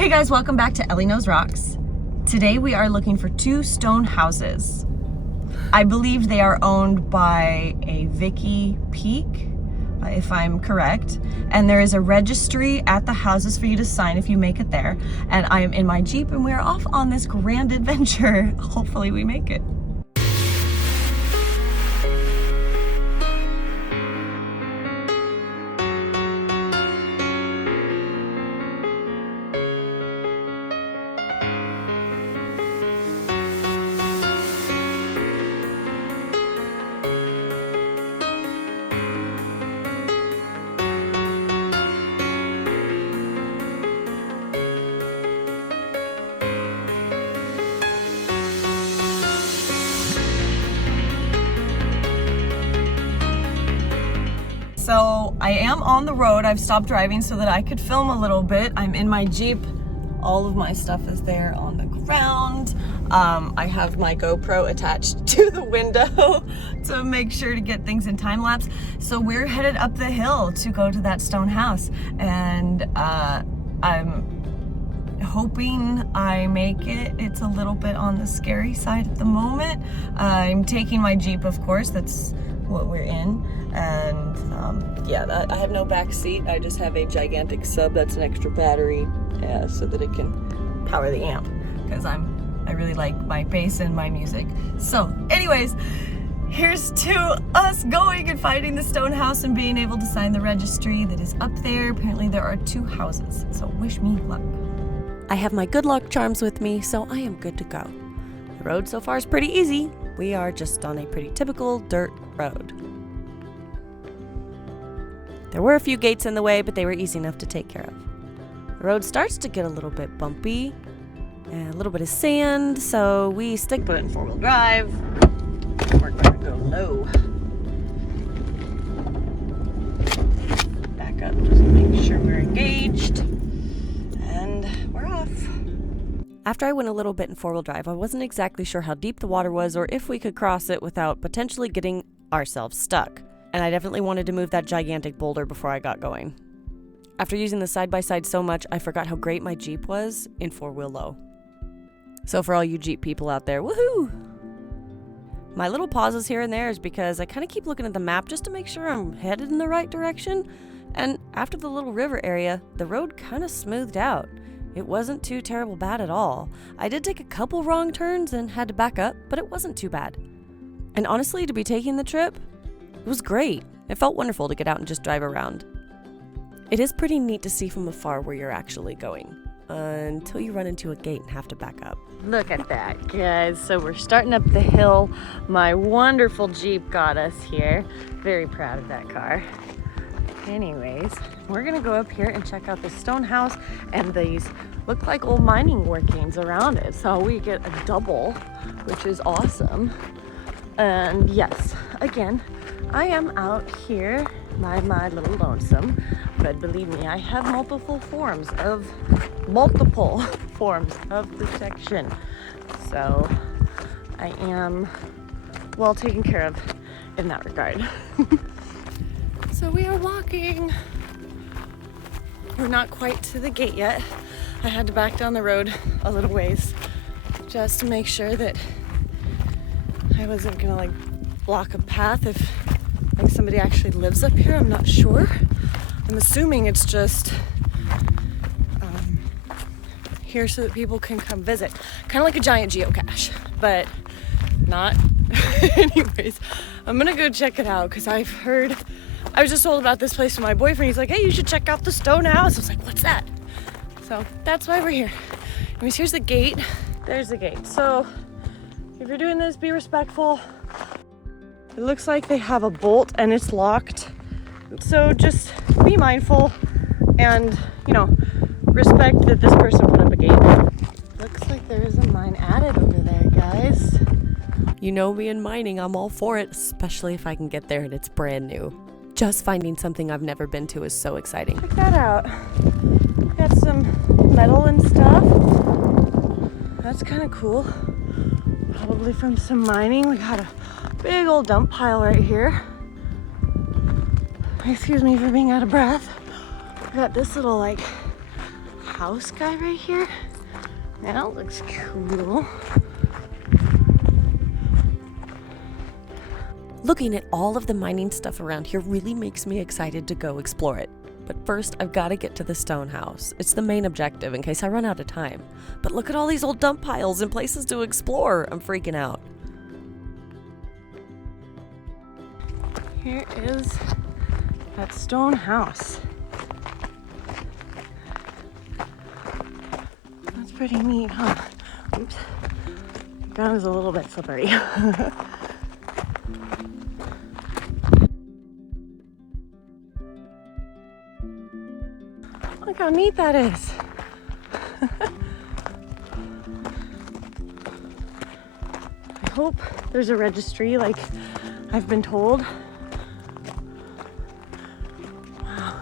Hey guys, welcome back to Elley Knows Rocks. Today we are looking for two stone houses. I believe they are owned by a Vicky Peak, if I'm correct. And there is a registry at the houses for you to sign if you make it there. And I am in my Jeep and we are off on this grand adventure. Hopefully we make it. So I am on the road. I've stopped driving so that I could film a little bit. I'm in my Jeep. All of my stuff is there on the ground. I have my GoPro attached to the window to make sure to get things in time lapse. So we're headed up the hill to go to that stone house. And I'm hoping I make it. It's a little bit on the scary side at the moment. I'm taking my Jeep, of course. That's what we're in. And yeah, I have no back seat. I just have a gigantic sub that's an extra battery so that it can power the amp, because I really like my bass and my music. So anyways, here's to us going and finding the stone house and being able to sign the registry that is up there. Apparently there are two houses, so wish me luck. I have my good luck charms with me, so I am good to go. The road so far is pretty easy. We are just on a pretty typical dirt road. There were a few gates in the way, but they were easy enough to take care of. The road starts to get a little bit bumpy and a little bit of sand, so we put it in four-wheel drive. We're going to go low. Back up just to make sure we're engaged. And we're off. After I went a little bit in four-wheel drive, I wasn't exactly sure how deep the water was or if we could cross it without potentially getting ourselves stuck. And I definitely wanted to move that gigantic boulder before I got going. After using the side-by-side so much, I forgot how great my Jeep was in four-wheel low. So for all you Jeep people out there, woohoo! My little pauses here and there is because I kind of keep looking at the map just to make sure I'm headed in the right direction. And after the little river area, the road kind of smoothed out. It wasn't too terrible bad at all. I did take a couple wrong turns and had to back up, but it wasn't too bad. And honestly, to be taking the trip, it was great. It felt wonderful to get out and just drive around. It is pretty neat to see from afar where you're actually going, until you run into a gate and have to back up. Look at that, guys. So we're starting up the hill. My wonderful Jeep got us here. Very proud of that car. Anyways, we're gonna go up here and check out the stone house, and these look like old mining workings around it. So we get a double, which is awesome. And yes, again, I am out here by my little lonesome, but believe me, I have multiple forms of protection. So I am well taken care of in that regard. So we are walking. We're not quite to the gate yet. I had to back down the road a little ways just to make sure that I wasn't gonna block a path if somebody actually lives up here. I'm not sure. I'm assuming it's just here so that people can come visit. Kind of like a giant geocache, but not. Anyways, I'm gonna go check it out because I was just told about this place from my boyfriend. He's like, hey, you should check out the stone house. I was like, what's that? So that's why we're here. Anyways, here's the gate. There's the gate. So if you're doing this, be respectful. It looks like they have a bolt and it's locked. So just be mindful and, respect that this person put up a gate. Looks like there is a mine added over there, guys. You know me and mining, I'm all for it, especially if I can get there and it's brand new. Just finding something I've never been to is so exciting. Check that out. Got some metal and stuff. That's kind of cool. Probably from some mining. We got a big old dump pile right here. Excuse me for being out of breath. We got this little house guy right here. That looks cool. Looking at all of the mining stuff around here really makes me excited to go explore it. But first, I've got to get to the stone house. It's the main objective in case I run out of time. But look at all these old dump piles and places to explore. I'm freaking out. Here is that stone house. That's pretty neat, huh? Oops. The ground is a little bit slippery. Look how neat that is. I hope there's a registry like I've been told. Wow.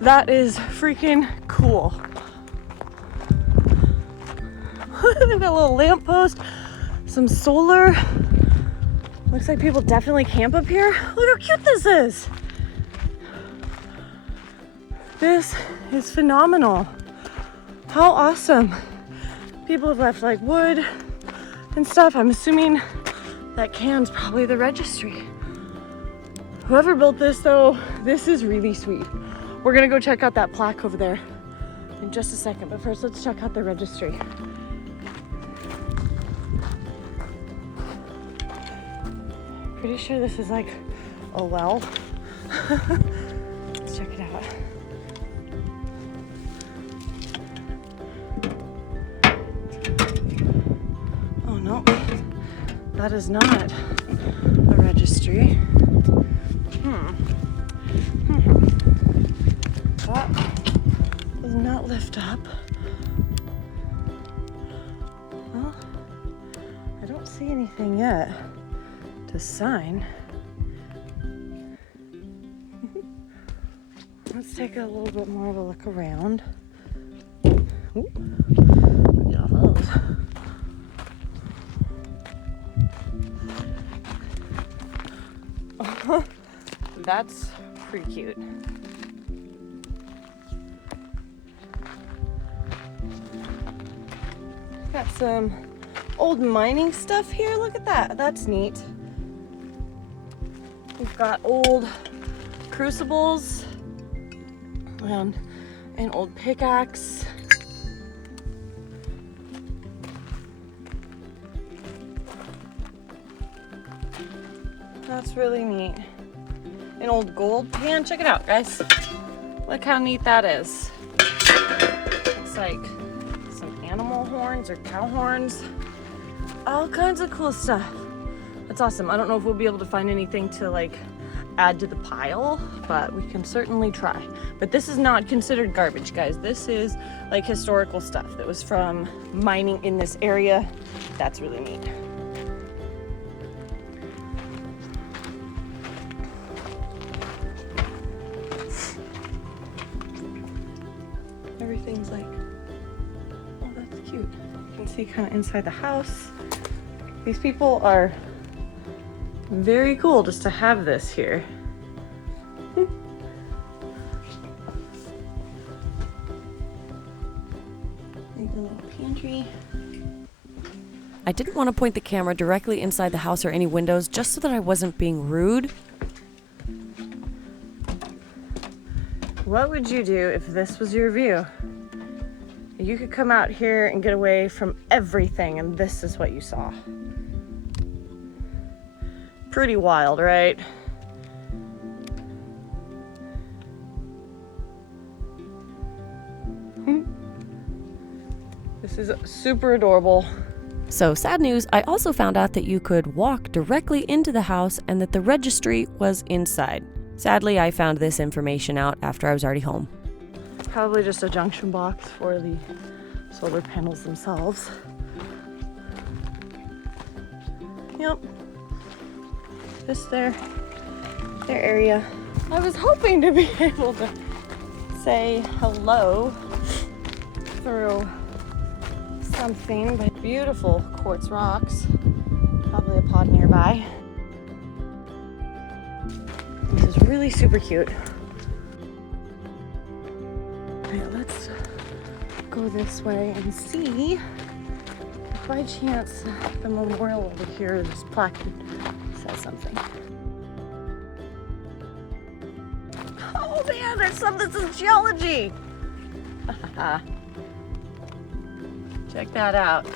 That is freaking cool. They've got a little lamppost, some solar. Looks like people definitely camp up here. Look how cute this is. This is phenomenal. How awesome. People have left like wood and stuff. I'm assuming that can's probably the registry. Whoever built this though, this is really sweet. We're gonna go check out that plaque over there in just a second, but first let's check out the registry. Pretty sure this is like a well. Let's check it out. Oh no, that is not a registry. That does not lift up. Well, I don't see anything yet to sign. Let's take a little bit more of a look around. Ooh, look at all those. That's pretty cute. Got some old mining stuff here. Look at that. That's neat. We've got old crucibles and an old pickaxe. That's really neat. An old gold pan. Check it out, guys. Look how neat that is. It's like some animal horns or cow horns. All kinds of cool stuff. That's awesome. I don't know if we'll be able to find anything to like add to the pile, but we can certainly try. But this is not considered garbage, guys. This is like historical stuff that was from mining in this area. That's really neat. Everything's like, oh, that's cute. You can see kind of inside the house. These people are very cool just to have this here. Make a little pantry. I didn't want to point the camera directly inside the house or any windows just so that I wasn't being rude. What would you do if this was your view? You could come out here and get away from everything, and this is what you saw. Pretty wild, right? This is super adorable. So, sad news, I also found out that you could walk directly into the house and that the registry was inside. Sadly, I found this information out after I was already home. Probably just a junction box for the solar panels themselves. Yep. Just their area. I was hoping to be able to say hello through something, but beautiful quartz rocks. Probably a pod nearby. This is really super cute. Alright, let's go this way and see if by chance the memorial over here, this plaque says something. Oh man, there's some that says geology. Check that out.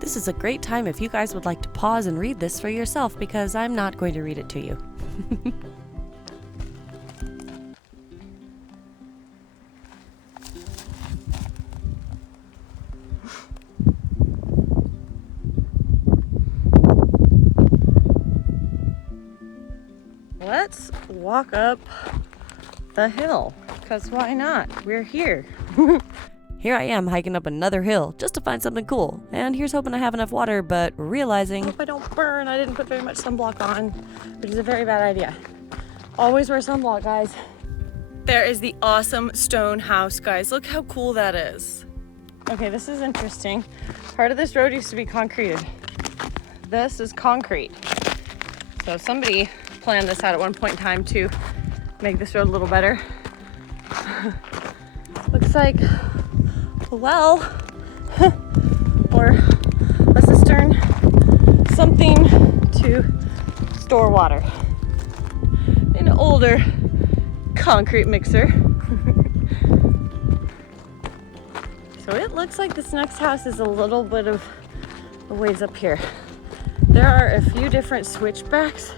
This is a great time if you guys would like to pause and read this for yourself, because I'm not going to read it to you. Let's walk up the hill, because why not? We're here. Here I am hiking up another hill just to find something cool. And here's hoping I have enough water, but realizing I hope I don't burn. I didn't put very much sunblock on, which is a very bad idea. Always wear sunblock, guys. There is the awesome stone house, guys. Look how cool that is. Okay, this is interesting. Part of this road used to be concreted. This is concrete. So somebody planned this out at one point in time to make this road a little better. Looks like a well or a cistern, something to store water. An older concrete mixer. So it looks like this next house is a little bit of a ways up here. There are a few different switchbacks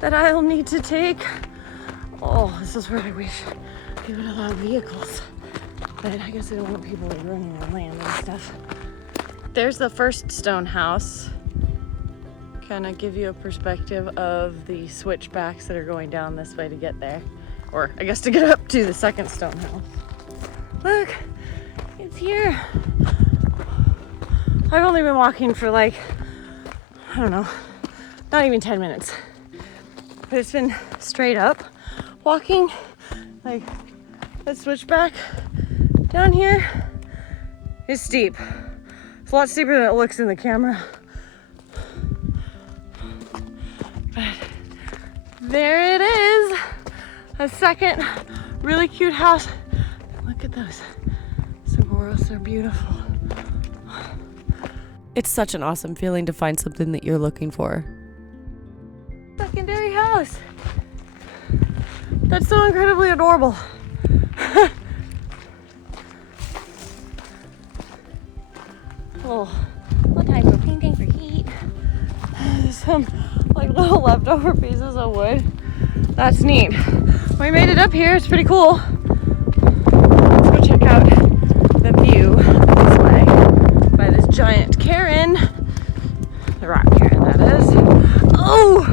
that I'll need to take. Oh, this is where I wish they would allow vehicles. But I guess I don't want people like running on land and stuff. There's the first stone house. Kind of give you a perspective of the switchbacks that are going down this way to get there. Or I guess to get up to the second stone house. Look, it's here. I've only been walking for like, I don't know, not even 10 minutes. But it's been straight up walking, like that switchback down here is steep. It's a lot steeper than it looks in the camera. But there it is, a second really cute house. Look at those saguaros, they're beautiful. It's such an awesome feeling to find something that you're looking for. Secondary house. That's so incredibly adorable. Little time for painting for heat. Some like little leftover pieces of wood. That's neat. We made it up here. It's pretty cool. Let's go check out the view this way by this giant cairn. The rock cairn, that is. Oh,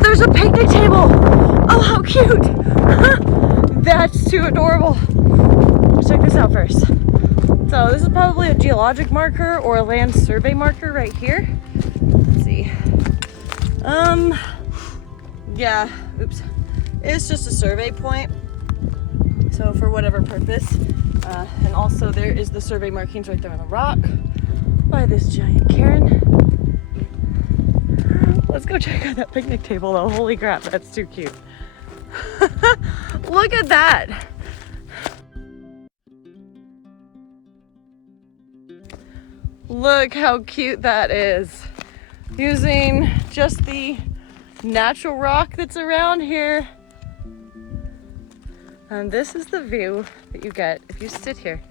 there's a picnic table. Oh, how cute. That's too adorable. Let's check this out first. So this is probably a geologic marker or a land survey marker right here. Let's see. Yeah, oops. It's just a survey point. So for whatever purpose. And also there is the survey markings right there on the rock by this giant cairn. Let's go check out that picnic table though. Holy crap, that's too cute. Look at that. Look how cute that is. Using just the natural rock that's around here. And this is the view that you get if you sit here.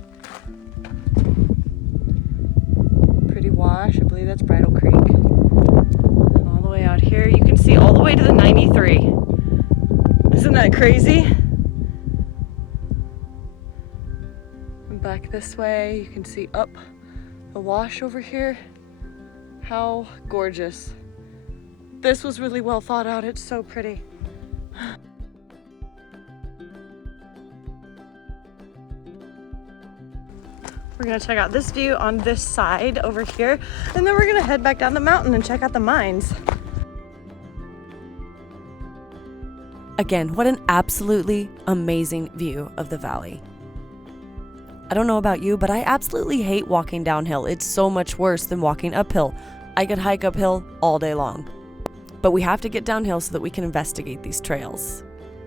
Pretty wash, I believe that's Bridle Creek. And all the way out here, you can see all the way to the 93. Isn't that crazy? And back this way, you can see up the wash over here. How gorgeous. This was really well thought out. It's so pretty. We're gonna check out this view on this side over here, and then we're gonna head back down the mountain and check out the mines. Again, what an absolutely amazing view of the valley. I don't know about you, but I absolutely hate walking downhill. It's so much worse than walking uphill. I could hike uphill all day long. But we have to get downhill so that we can investigate these trails.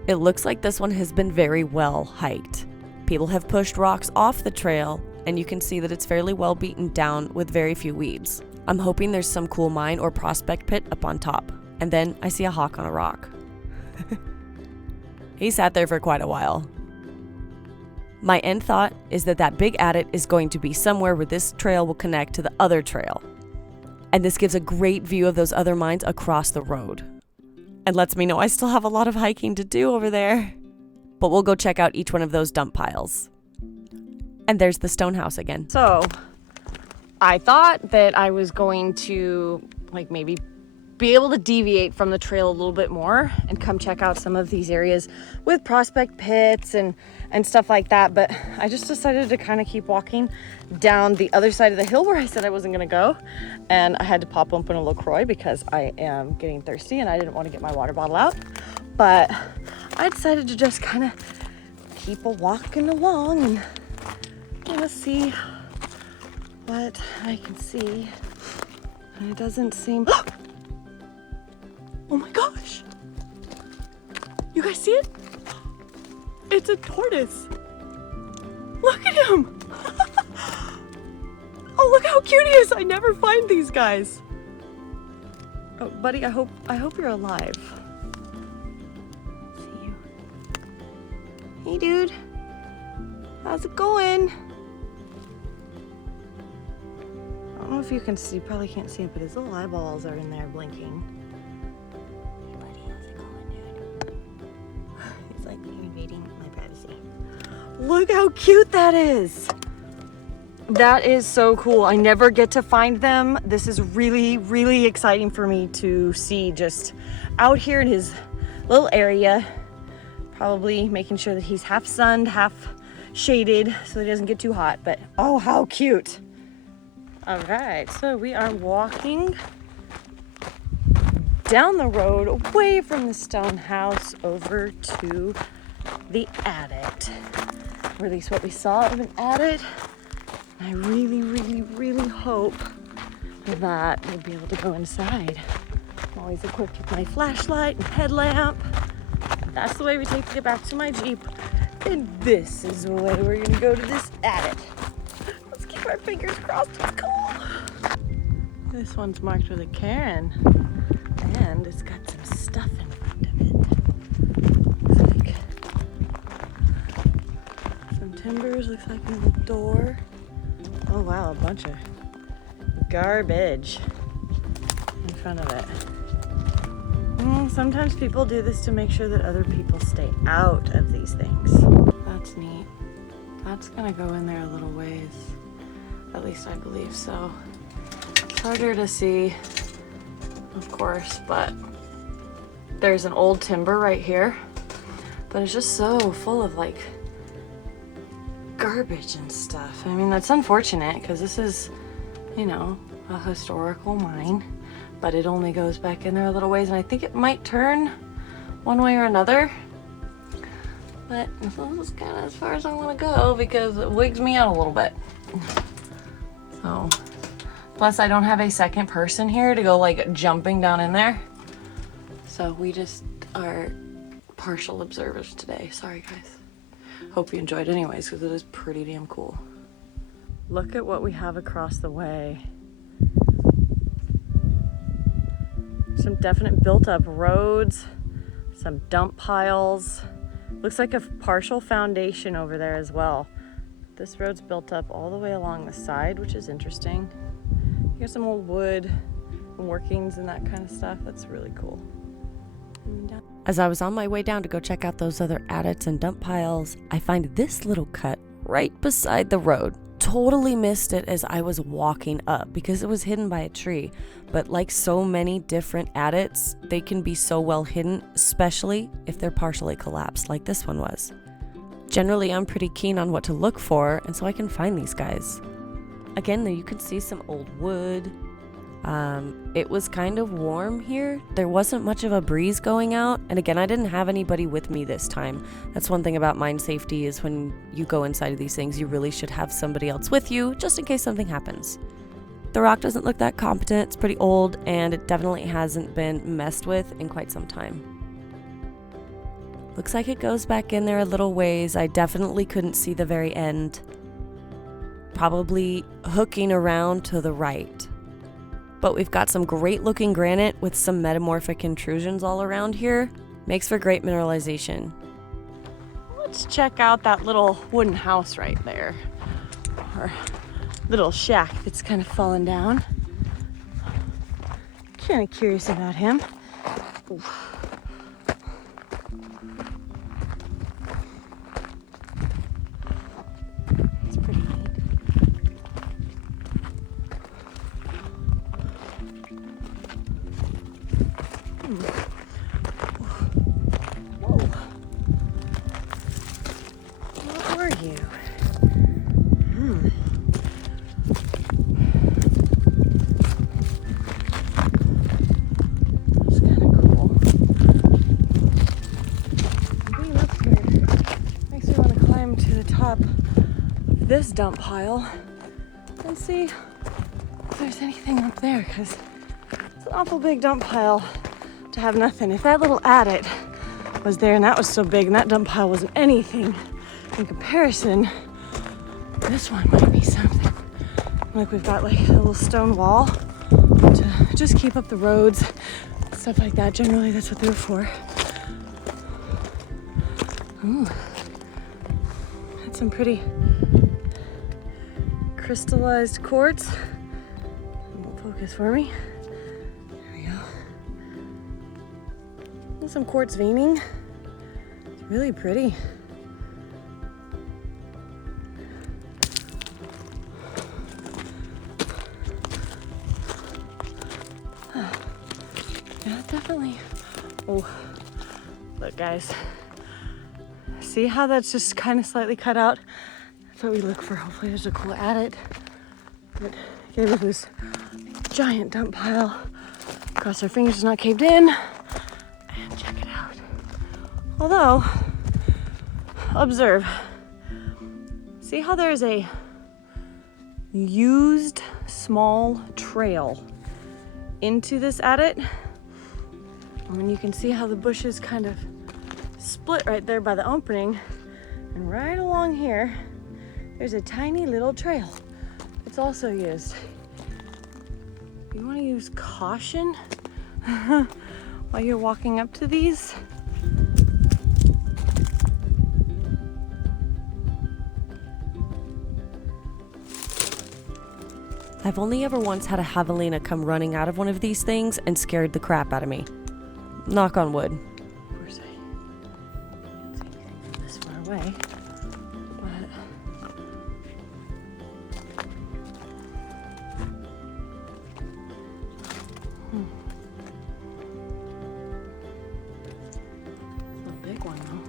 It looks like this one has been very well hiked. People have pushed rocks off the trail and you can see that it's fairly well beaten down with very few weeds. I'm hoping there's some cool mine or prospect pit up on top. And then I see a hawk on a rock. He sat there for quite a while. My end thought is that big adit is going to be somewhere where this trail will connect to the other trail. And this gives a great view of those other mines across the road. And lets me know I still have a lot of hiking to do over there. But we'll go check out each one of those dump piles. And there's the stone house again. So I thought that I was going to maybe be able to deviate from the trail a little bit more and come check out some of these areas with prospect pits and stuff like that. But I just decided to kind of keep walking down the other side of the hill where I said I wasn't going to go. And I had to pop open a LaCroix because I am getting thirsty and I didn't want to get my water bottle out. But I decided to just kind of keep walking along and kind of see what I can see. And it doesn't seem... Oh my gosh! You guys see it? It's a tortoise. Look at him! Oh, look how cute he is! I never find these guys. Oh, buddy, I hope you're alive. See you. Hey, dude. How's it going? I don't know if you can see. You probably can't see it, but his little eyeballs are in there blinking. Look how cute that is. That is so cool. I never get to find them. This is really, really exciting for me to see just out here in his little area, probably making sure that he's half sunned, half shaded so he doesn't get too hot. But oh, how cute. All right, so we are walking down the road away from the stone house over to the adit. Or at least what we saw of an adit. I really, really, really hope that we'll be able to go inside. I'm always equipped with my flashlight and headlamp. That's the way we take to get back to my Jeep. And this is the way we're gonna go to this adit. Let's keep our fingers crossed, it's cool. This one's marked with a Karen. And it's got some stuff in front of it. Looks like some timbers, looks like a little door. Oh wow, a bunch of garbage in front of it. Sometimes people do this to make sure that other people stay out of these things. That's neat. That's gonna go in there a little ways. At least I believe so. It's harder to see, of course, but there's an old timber right here. But it's just so full of like garbage and stuff. I mean, that's unfortunate because this is, you know, a historical mine, but it only goes back in there a little ways, and I think it might turn one way or another. But this is kind of as far as I want to go because it wigs me out a little bit. So, plus I don't have a second person here to go like jumping down in there. So we just are partial observers today. Sorry guys. Hope you enjoyed anyways because it is pretty damn cool. Look at what we have across the way. Some definite built up roads, some dump piles. Looks like a partial foundation over there as well. This road's built up all the way along the side, which is interesting. Here's some old wood and workings and that kind of stuff. That's really cool. As I was on my way down to go check out those other adits and dump piles, I find this little cut right beside the road. Totally missed it as I was walking up because it was hidden by a tree. But like so many different adits, they can be so well hidden, especially if they're partially collapsed like this one was. Generally, I'm pretty keen on what to look for, and so I can find these guys. Again, you can see some old wood. It was kind of warm here. There wasn't much of a breeze going out. And again, I didn't have anybody with me this time. That's one thing about mine safety is when you go inside of these things, you really should have somebody else with you just in case something happens. The rock doesn't look that competent. It's pretty old and it definitely hasn't been messed with in quite some time. Looks like it goes back in there a little ways. I definitely couldn't see the very end. probably hooking around to the right. But we've got some great looking granite with some metamorphic intrusions all around here. Makes for great mineralization. Let's check out that little wooden house right there. Or little shack that's kind of fallen down. Kind of curious about him. Ooh. It's pretty neat. Whoa. What were you? That's kind of cool. Being up here makes me want to climb to the top of this dump pile and see if there's anything up there, because it's an awful big dump pile to have nothing. If that little adit was there and that was so big and that dump pile wasn't anything in comparison, this one might be something. Like we've got like a little stone wall to just keep up the roads, stuff like that. Generally that's what they're for. Ooh, that's some pretty crystallized quartz. It won't focus for me. There we go. And some quartz veining. It's really pretty. Yeah, definitely. Oh, look, guys. See how that's just kind of slightly cut out? That's what we look for. Hopefully there's a cool adit. But gave us this giant dump pile. Cross our fingers it's not caved in. And check it out. Although, observe. See how there's a used small trail into this adit? I mean, you can see how the bushes kind of split right there by the opening. And right along here, there's a tiny little trail. It's also used. You want to use caution while you're walking up to these. I've only ever once had a javelina come running out of one of these things and scared the crap out of me. Knock on wood. Of course, I can't see anything from this far away. But it's a big one though.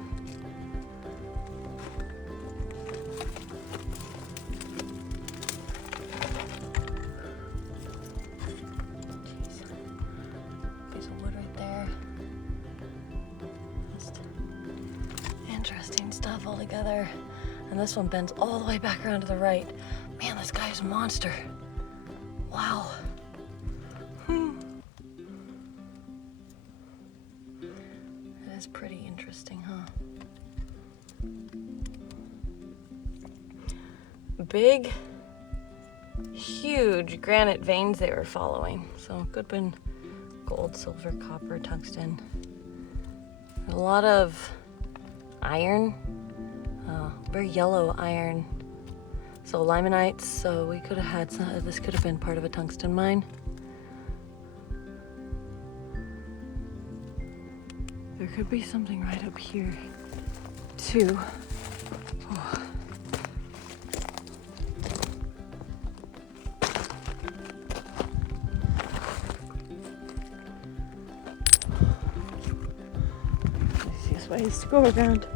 Piece of wood right there. Just interesting stuff all together. And this one bends all the way back around to the right. Man, this guy's a monster. Wow. It is pretty interesting, huh? Big, huge granite veins they were following. So could have been gold, silver, copper, tungsten. A lot of iron, very yellow iron. So limonites, so we could have had some, this could have been part of a tungsten mine. There could be something right up here too. Oh. Easiest way is to go around.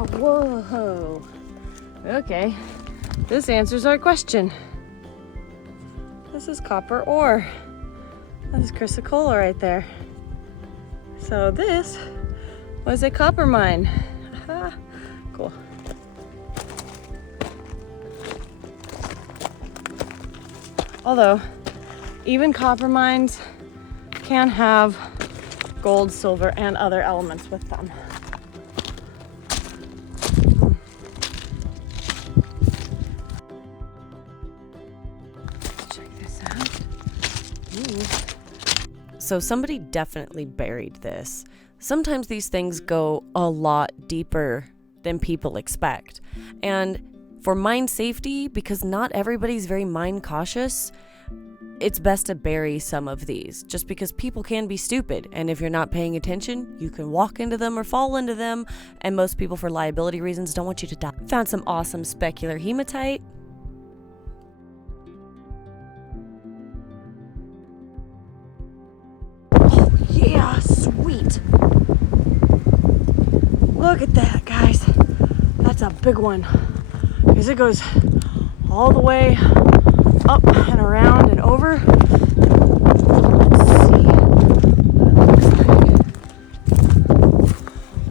Oh, whoa. Okay, this answers our question. This is copper ore. That is chrysocolla right there. So this was a copper mine. Aha. Cool. Although, even copper mines can have gold, silver, and other elements with them. Let's check this out. Ooh. So somebody definitely buried this. Sometimes these things go a lot deeper than people expect. And for mine safety, because not everybody's very mine cautious, it's best to bury some of these, just because people can be stupid, and if you're not paying attention, you can walk into them or fall into them, and most people, for liability reasons, don't want you to die. Found some awesome specular hematite. Oh yeah, sweet. Look at that, guys. That's a big one. Because it goes all the way up and around and over. Let's see what it looks like.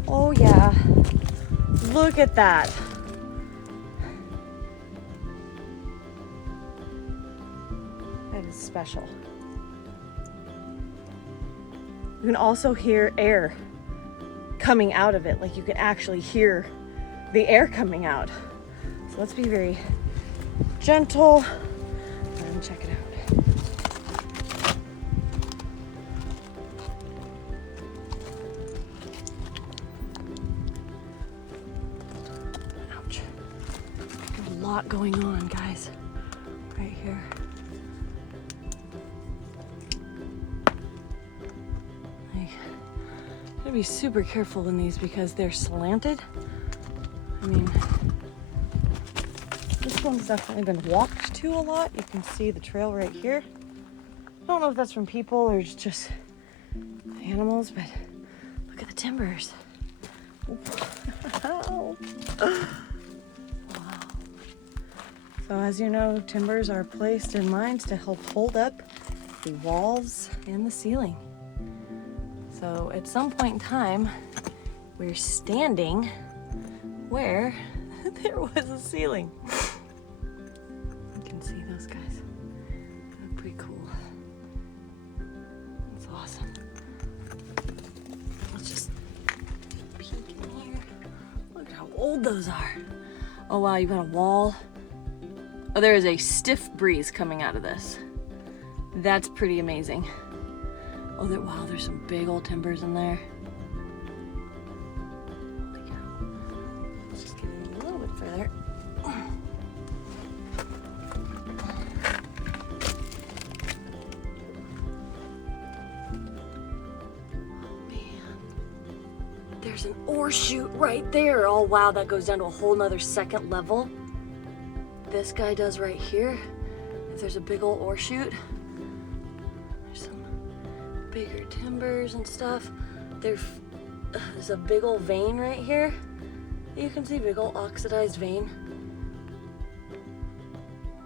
Oh yeah, look at that. That is special. You can also hear air coming out of it, like you can actually hear the air coming out. So let's be very gentle and check it out. Ouch. There's a lot going on, guys, right here. Gotta be super careful in these because they're slanted. I mean, this one's definitely been walked to a lot. You can see the trail right here. I don't know if that's from people or just animals, but look at the timbers. Wow. So as you know, timbers are placed in mines to help hold up the walls and the ceiling. So at some point in time, we're standing where there was a ceiling. You can see those guys. They're pretty cool. That's awesome. Let's just peek in here. Look at how old those are. Oh wow, you've got a wall. Oh, there is a stiff breeze coming out of this. That's pretty amazing. Oh, wow, there's some big old timbers in there. Holy cow. Let's just get in a little bit further. Oh, man. There's an ore chute right there. Oh, wow, that goes down to a whole nother second level. This guy does right here. If there's a big old ore chute. Bigger timbers and stuff. There's a big old vein right here. You can see big old oxidized vein.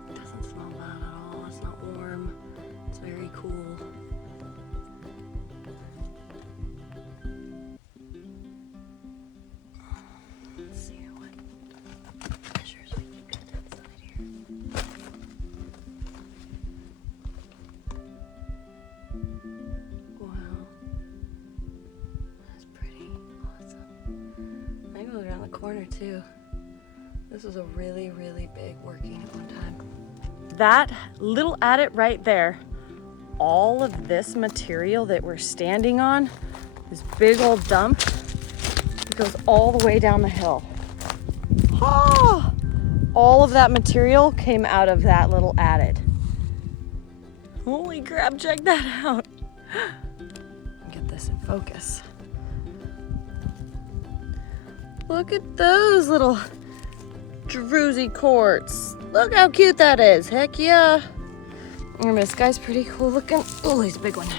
It doesn't smell bad at all. It's not warm. It's very cool. Let's see what measures we can get inside here. Corner too. This was a really, really big working at one time. That little adit right there, all of this material that we're standing on, this big old dump, it goes all the way down the hill. Oh, all of that material came out of that little adit. Holy crap, check that out. Get this in focus. Look at those little druzy quartz. Look how cute that is. Heck yeah. And this guy's pretty cool looking. Oh, he's a big one.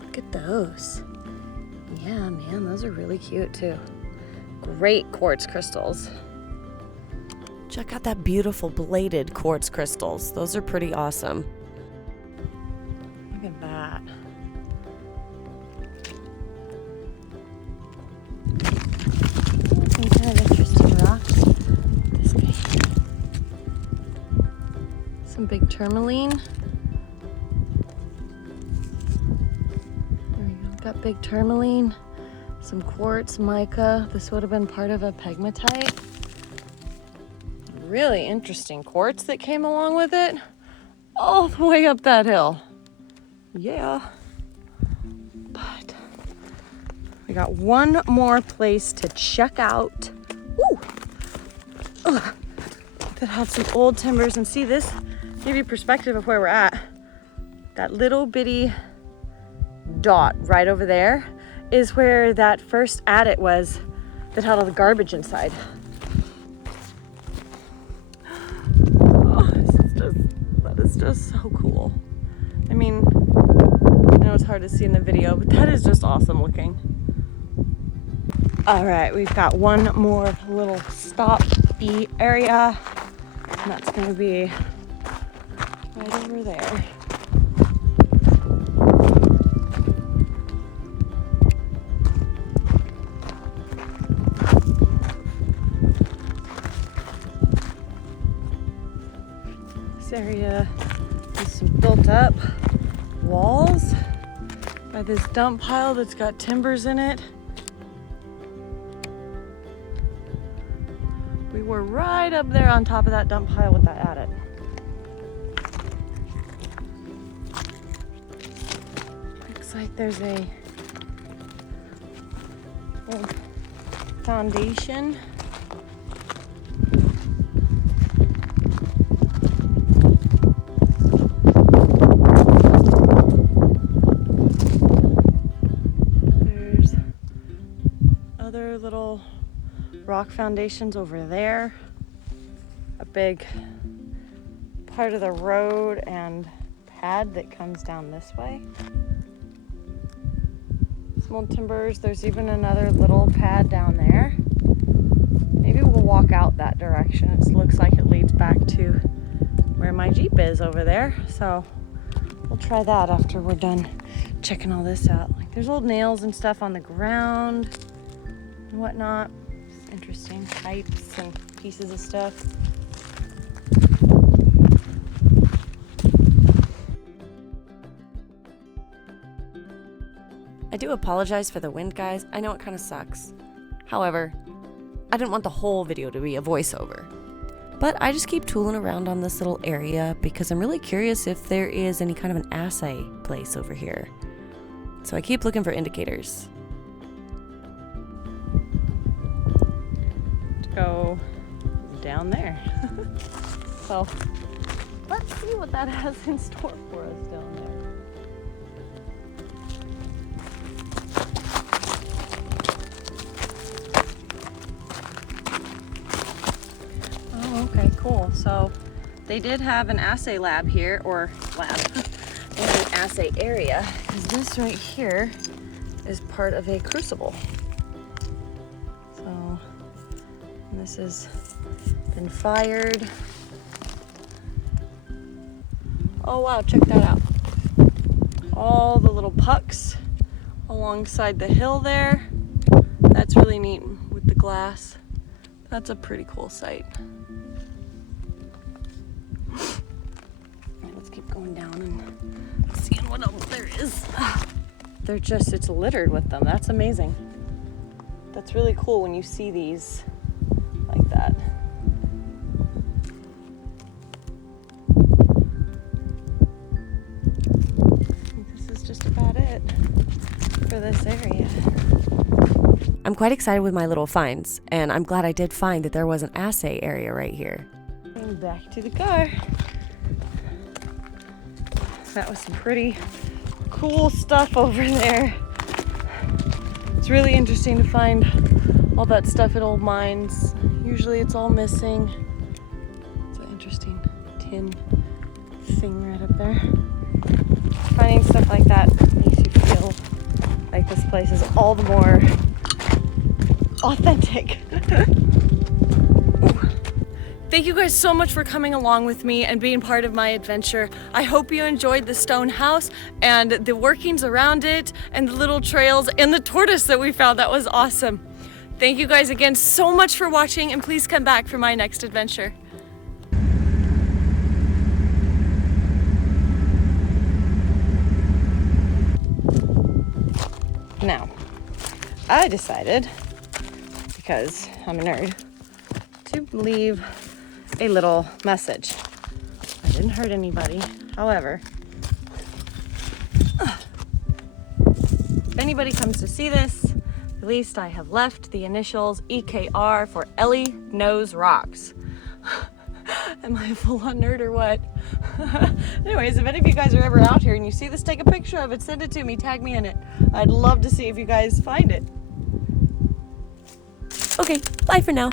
Look at those. Yeah, man, those are really cute too. Great quartz crystals. Check out that beautiful bladed quartz crystals. Those are pretty awesome. Look at that. Some kind of interesting rocks. This guy. Some big tourmaline. got big tourmaline, some quartz, mica. This would have been part of a pegmatite. Really interesting quartz that came along with it all the way up that hill. Yeah. But we got one more place to check out. Woo! Ugh. That had some old timbers, and see, this give you perspective of where we're at. That little bitty dot right over there is where that first adit was that had all the garbage inside. Oh, that is just so cool. I mean, I know it's hard to see in the video, but that is just awesome looking. All right, we've got one more little stop-y area, and that's gonna be right over there. This area is some built up walls by this dump pile that's got timbers in it. We were right up there on top of that dump pile with that adit. Looks like there's a little foundation. There's other little rock foundations over there. A big part of the road and pad that comes down this way. Some old timbers. There's even another little pad down there. Maybe we'll walk out that direction. It looks like it leads back to where my Jeep is over there. So we'll try that after we're done checking all this out. Like, there's old nails and stuff on the ground and whatnot. It's interesting. Pipes and pieces of stuff. I do apologize for the wind, guys. I know it kind of sucks. However, I didn't want the whole video to be a voiceover. But I just keep tooling around on this little area because I'm really curious if there is any kind of an assay place over here. So I keep looking for indicators. To go down there. So let's see what that has in store for us down there. Okay, cool. So they did have an assay lab here, or lab, they have an assay area, because this right here is part of a crucible. So this has been fired. Oh wow, check that out. All the little pucks alongside the hill there. That's really neat with the glass. That's a pretty cool sight. Let's keep going down and seeing what else there is. They're just, it's littered with them. That's amazing. That's really cool when you see these like that. I think this is just about it for this area. I'm quite excited with my little finds, and I'm glad I did find that there was an assay area right here. And back to the car. That was some pretty cool stuff over there. It's really interesting to find all that stuff at old mines. Usually it's all missing. It's an interesting tin thing right up there. Finding stuff like that makes you feel like this place is all the more authentic. Thank you guys so much for coming along with me and being part of my adventure. I hope you enjoyed the stone house and the workings around it and the little trails and the tortoise that we found. That was awesome. Thank you guys again so much for watching, and please come back for my next adventure. Now, I decided, because I'm a nerd, to leave a little message. I didn't hurt anybody. However, if anybody comes to see this, at least I have left the initials EKR for Elley Knows Rocks. Am I a full-on nerd or what? Anyways, if any of you guys are ever out here and you see this, take a picture of it, send it to me, tag me in it. I'd love to see if you guys find it. Okay, bye for now.